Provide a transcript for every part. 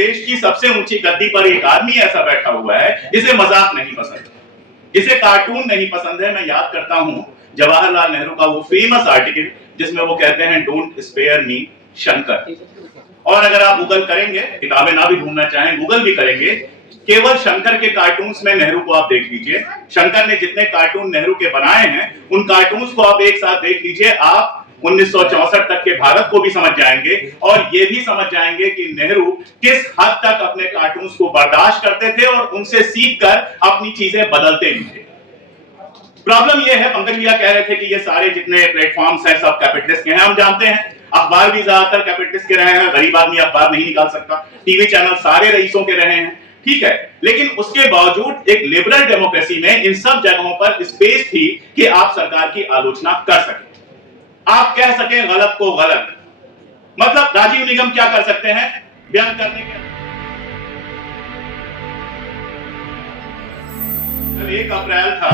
देश की सबसे ऊंची गद्दी पर एक आदमी ऐसा बैठा हुआ है जिसे मजाक नहीं पसंद, जिसे कार्टून नहीं पसंद है। मैं याद करता हूं जवाहरलाल नेहरू का वो फेमस आर्टिकल जिसमें वो कहते हैं डोंट स्पेयर मी शंकर। और अगर आप गूगल करेंगे, किताबें ना भी ढूंढना चाहें गूगल भी करेंगे, केवल शंकर के कार्टून्स में नेहरू को आप देख लीजिए। शंकर ने जितने कार्टून नेहरू के बनाए हैं उन कार्टून्स को आप एक साथ देख लीजिए, आप 1964 तक के भारत को भी समझ जाएंगे और ये भी समझ जाएंगे कि नेहरू किस हद तक अपने कार्टून्स को बर्दाश्त करते थे और उनसे सीखकर अपनी चीजें बदलते भी थे। प्रॉब्लम यह है, पंकज भैया कह रहे थे कि ये सारे जितने प्लेटफॉर्म्स हैं सब कैपिटलिस्ट के हैं, हम जानते हैं। अखबार भी ज्यादातर कैपिटलिस्ट के रहे हैं, गरीब आदमी अखबार नहीं निकाल सकता। टीवी चैनल सारे रईसों के रहे हैं, ठीक है, लेकिन उसके बावजूद एक लिबरल डेमोक्रेसी में इन सब जगहों पर स्पेस थी कि आप सरकार की आलोचना कर सकें, आप कह सकें गलत को गलत। मतलब राजीव निगम क्या कर सकते हैं, बयान करने के 1 अप्रैल था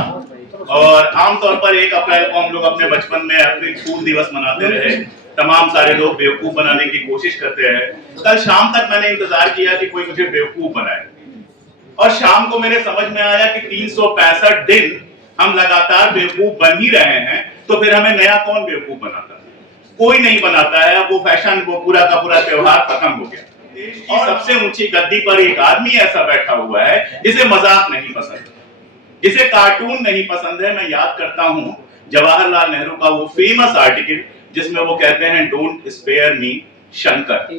और आमतौर पर 1 अप्रैल को हम लोग अपने बचपन में अपने स्कूल दिवस मनाते रहे, तमाम सारे लोग बेवकूफ बनाने की कोशिश करते रहे। कल शाम तक मैंने इंतजार किया कि कोई मुझे बेवकूफ बनाए और शाम को मेरे समझ में आया कि 365 दिन हम लगातार बेवकूफ बन ही रहे हैं, तो फिर हमें नया कौन बेवकूफ बनाता है? कोई नहीं बनाता है। वो फैशन, वो पूरा का पूरा त्योहार खत्म हो गया। देश की सबसे ऊंची गद्दी पर एक आदमी ऐसा बैठा हुआ है जिसे मजाक नहीं पसंद, जिसे कार्टून नहीं पसंद है। मैं याद करता हूं जवाहरलाल नेहरू का वो फेमस आर्टिकल जिसमें वो कहते हैं डोंट स्पेयर मी शंकर।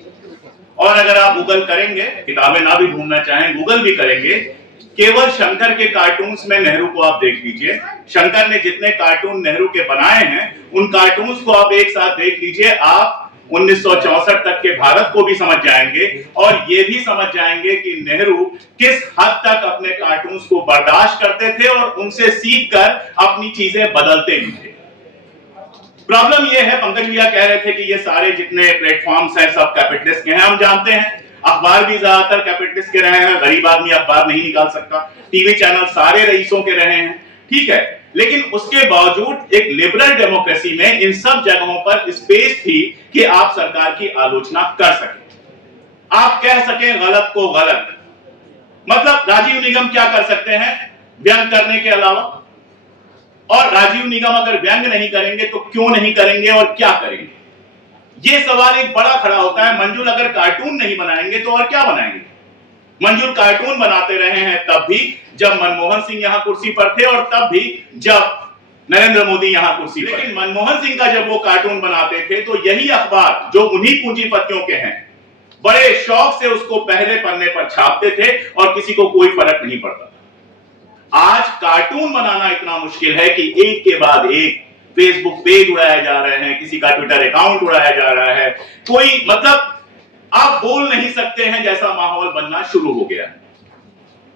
और अगर आप गूगल करेंगे, किताबें ना भी ढूंढना चाहें गूगल भी करेंगे, केवल शंकर के कार्टून्स में नेहरू को आप देख लीजिए। शंकर ने जितने कार्टून नेहरू के बनाए हैं उन कार्टून्स को आप एक साथ देख लीजिए, आप 1964 तक के भारत को भी समझ जाएंगे और ये भी समझ जाएंगे कि नेहरू किस हद तक अपने कार्टून्स को बर्दाश्त करते थे और उनसे सीखकर अपनी चीजें बदलते भी थे। प्रॉब्लम यह है, पंकज भैया कह रहे थे कि ये सारे जितने प्लेटफॉर्म्स हैं सब कैपिटलिस्ट के हैं, हम जानते हैं। अखबार भी ज्यादातर कैपिटलिस्ट के रहे हैं, गरीब आदमी अखबार नहीं निकाल सकता। टीवी चैनल सारे रईसों के रहे हैं, ठीक है, लेकिन उसके बावजूद एक लिबरल डेमोक्रेसी में इन सब जगहों पर स्पेस थी कि आप सरकार की आलोचना कर सकें, आप कह सकें गलत को गलत। मतलब राजीव निगम क्या कर सकते हैं व्यंग करने के अलावा? और राजीव निगम अगर व्यंग नहीं करेंगे तो क्यों नहीं करेंगे और क्या करेंगे? ये सवाल एक बड़ा खड़ा होता है। मंजुल अगर कार्टून नहीं बनाएंगे तो और क्या बनाएंगे? मंजुल कार्टून बनाते रहे हैं तब भी जब मनमोहन सिंह यहां कुर्सी पर थे और तब भी जब नरेंद्र मोदी यहां कुर्सी पर। लेकिन मनमोहन सिंह का जब वो कार्टून बनाते थे तो यही अखबार जो उन्हीं पूंजीपतियों के हैं बड़े शौक से उसको पहले पन्ने पर छापते थे और किसी को कोई फर्क नहीं पड़ता। आज कार्टून बनाना इतना मुश्किल है कि एक के बाद एक फेसबुक पेज उड़ाए जा रहे हैं, किसी का ट्विटर अकाउंट उड़ाया जा रहा है, कोई मतलब आप बोल नहीं सकते हैं जैसा माहौल बनना शुरू हो गया।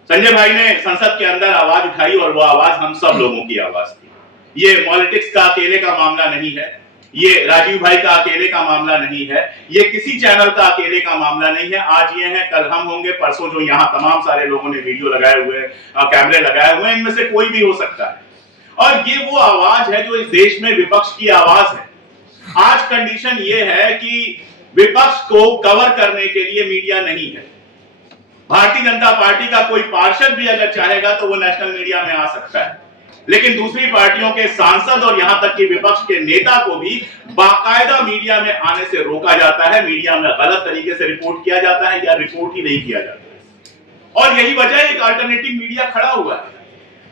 संजय भाई ने संसद के अंदर आवाज उठाई और वो आवाज हम सब लोगों की आवाज थी। ये पॉलिटिक्स का अकेले का मामला नहीं है, ये राजीव भाई का अकेले का मामला नहीं है, ये किसी चैनल का अकेले का मामला नहीं है। आज ये है, कल हम होंगे, परसों जो यहाँ तमाम सारे लोगों ने वीडियो लगाए हुए, कैमरे लगाए हुए, इनमें से कोई भी हो सकता है। और ये वो आवाज है जो इस देश में विपक्ष की आवाज है। आज कंडीशन ये है कि विपक्ष को कवर करने के लिए मीडिया नहीं है। भारतीय जनता पार्टी का कोई पार्षद भी अगर चाहेगा तो वो नेशनल मीडिया में आ सकता है, लेकिन दूसरी पार्टियों के सांसद और यहां तक कि विपक्ष के नेता को भी बाकायदा मीडिया में आने से रोका जाता है। मीडिया में गलत तरीके से रिपोर्ट किया जाता है या रिपोर्ट ही नहीं किया जाता है। और यही वजह एक अल्टरनेटिव मीडिया खड़ा हुआ है।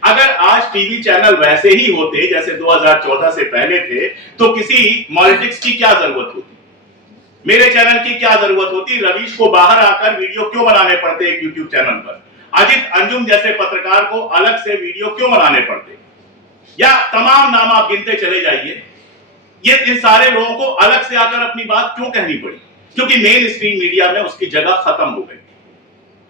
अगर आज टीवी चैनल वैसे ही होते जैसे 2014 से पहले थे तो किसी पॉलिटिक्स की क्या जरूरत होती, मेरे चैनल की क्या जरूरत होती, रवीश को बाहर आकर वीडियो क्यों बनाने पड़ते एक यूट्यूब चैनल पर, अजित अंजुम जैसे पत्रकार को अलग से वीडियो क्यों बनाने पड़ते, या तमाम नाम आप गिनते चले जाइए। ये इन सारे लोगों को अलग से आकर अपनी बात क्यों कहनी पड़ी? क्योंकि मेन स्ट्रीम मीडिया में उसकी जगह खत्म हो गई।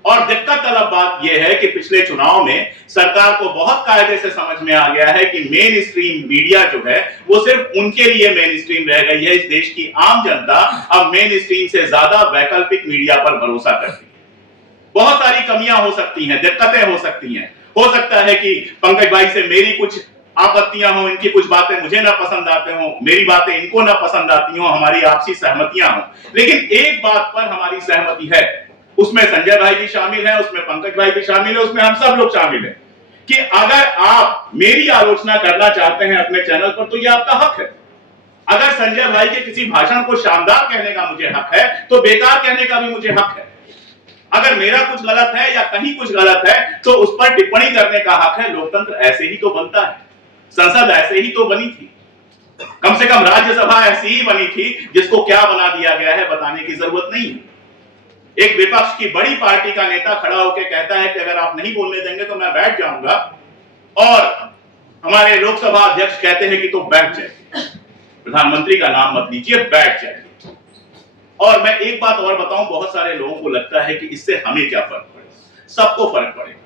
और दिक्कत तलब बात यह है कि पिछले चुनाव में सरकार को बहुत कायदे से समझ में आ गया है कि मेन स्ट्रीम मीडिया जो है वो सिर्फ उनके लिए मेन स्ट्रीम रह गई है। इस देश की आम जनता अब मेन स्ट्रीम से ज्यादा वैकल्पिक मीडिया पर भरोसा करती है। बहुत सारी कमियां हो सकती हैं, दिक्कतें हो सकती हैं। हो सकता है कि पंकज भाई से मेरी कुछ आपत्तियां हो, इनकी कुछ बातें मुझे ना पसंद आते हो, मेरी बातें इनको ना पसंद आती हो, हमारी आपसी सहमतियां हो, लेकिन एक बात पर हमारी सहमति है उसमें संजय भाई भी शामिल है, उसमें पंकज भाई भी शामिल है, उसमें हम सब लोग शामिल हैं कि अगर आप मेरी आलोचना करना चाहते हैं अपने चैनल पर तो यह आपका हक है। अगर संजय भाई के किसी भाषण को शानदार कहने का मुझे हक है तो बेकार कहने का भी मुझे हक है। अगर मेरा कुछ गलत है या कहीं कुछ गलत है तो उस पर टिप्पणी करने का हक है। लोकतंत्र ऐसे ही तो बनता है, संसद ऐसे ही तो बनी थी, कम से कम राज्यसभा ऐसी ही बनी थी, जिसको क्या बना दिया गया है बताने की जरूरत नहीं है। एक विपक्ष की बड़ी पार्टी का नेता खड़ा होकर कहता है कि अगर आप नहीं बोलने देंगे तो मैं बैठ जाऊंगा, और हमारे लोकसभा अध्यक्ष कहते हैं कि तो बैठ जाइए, प्रधानमंत्री का नाम मत लीजिए, बैठ जाइए। और मैं एक बात और बताऊं, बहुत सारे लोगों को लगता है कि इससे हमें क्या फर्क पड़ेगा। सबको फर्क पड़ेगा,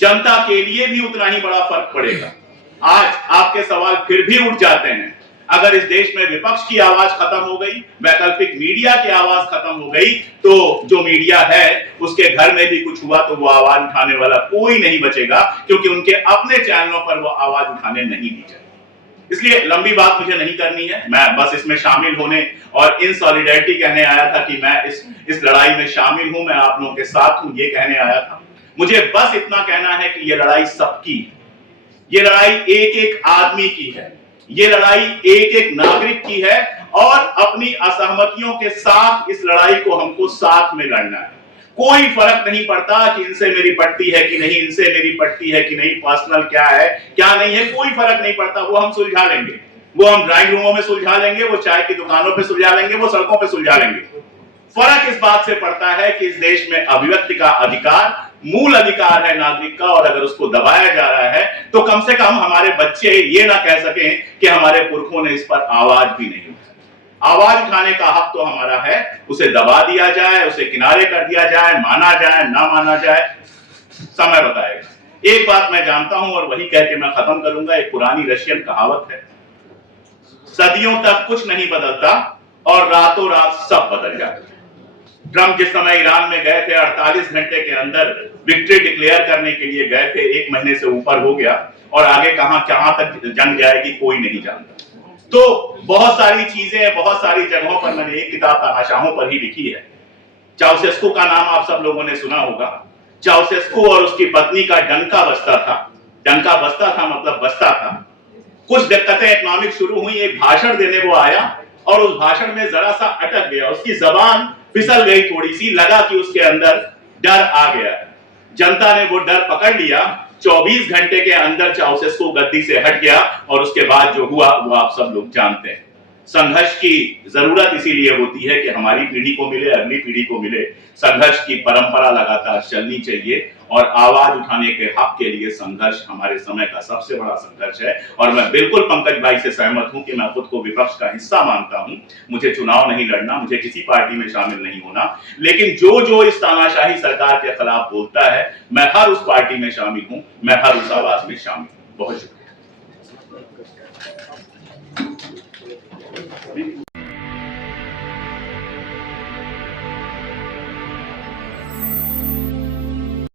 जनता के लिए भी उतना ही बड़ा फर्क पड़ेगा। आज आपके सवाल फिर भी उठ जाते हैं, अगर इस देश में विपक्ष की आवाज खत्म हो गई, वैकल्पिक मीडिया की आवाज खत्म हो गई, तो जो मीडिया है उसके घर में भी कुछ हुआ तो वो आवाज उठाने वाला कोई नहीं बचेगा, क्योंकि उनके अपने चैनलों पर वो आवाज उठाने नहीं दी जाएगी। इसलिए लंबी बात मुझे नहीं करनी है, मैं बस इसमें शामिल होने और इन सॉलिडेरिटी कहने आया था कि मैं इस लड़ाई में शामिल हूं, मैं आप लोगों के साथ हूं, ये कहने आया था। मुझे बस इतना कहना है कि ये लड़ाई सबकी है, ये लड़ाई एक एक आदमी की है, ये लड़ाई एक एक नागरिक की है, और अपनी असहमतियों के साथ इस लड़ाई को हमको साथ में लड़ना है। कोई फर्क नहीं पड़ता कि इनसे मेरी पटती है कि नहीं, इनसे मेरी पटती है कि नहीं, पर्सनल क्या है क्या नहीं है, कोई फर्क नहीं पड़ता। वो हम सुलझा लेंगे, वो हम ड्राइंग रूमों में सुलझा लेंगे, वो चाय की दुकानों पे सुलझा लेंगे, वो सड़कों पे सुलझा लेंगे। फर्क इस बात से पड़ता है कि इस देश में अभिव्यक्ति का अधिकार मूल अधिकार है नागरिक का, और अगर उसको दबाया जा रहा है तो कम से कम हमारे बच्चे ये ना कह सकें कि हमारे पुरखों ने इस पर आवाज भी नहीं उठाई। आवाज उठाने का हक तो हमारा है, उसे दबा दिया जाए, उसे किनारे कर दिया जाए, माना जाए ना माना जाए, समय बताएगा। एक बात मैं जानता हूं और वही कह के मैं खत्म करूंगा। एक पुरानी रशियन कहावत है, सदियों तक कुछ नहीं बदलता और रातों रात सब बदल जाता है। ट्रंप जिस समय ईरान में गए थे, 48 घंटे के अंदर विक्ट्री डिक्लेयर करने के लिए गए थे, 1 महीने से ऊपर हो गया, और आगे कहां तक जंग जाएगी कोई नहीं जानता। तो बहुत सारी चीजें बहुत सारी जगहों पर, मैंने एक किताब तानाशाहों पर ही लिखी है, चाउसेस्कू का नाम आप सब लोगों ने सुना होगा। चाउसेस्कू और उसकी पत्नी का डंका बजता था, डंका बजता था मतलब बजता था। कुछ दिक्कतें इकोनॉमिक शुरू हुई, एक भाषण देने वो आया और उस भाषण में जरा सा अटक गया, उसकी जबान फिसल गई थोड़ी सी, लगा कि उसके अंदर डर आ गया है। जनता ने वो डर पकड़ लिया, 24 घंटे के अंदर चाउसेस्कू गद्दी से हट गया, और उसके बाद जो हुआ वो आप सब लोग जानते हैं। संघर्ष की जरूरत इसीलिए होती है कि हमारी पीढ़ी को मिले, अगली पीढ़ी को मिले। संघर्ष की परंपरा लगातार चलनी चाहिए, और आवाज उठाने के हक के लिए संघर्ष हमारे समय का सबसे बड़ा संघर्ष है। और मैं बिल्कुल पंकज भाई से सहमत हूं कि मैं खुद को विपक्ष का हिस्सा मानता हूं। मुझे चुनाव नहीं लड़ना, मुझे किसी पार्टी में शामिल नहीं होना, लेकिन जो इस तानाशाही सरकार के खिलाफ बोलता है, मैं हर उस पार्टी में शामिल हूं, मैं हर उस आवाज में शामिल हूं। बहुत शुक्रिया।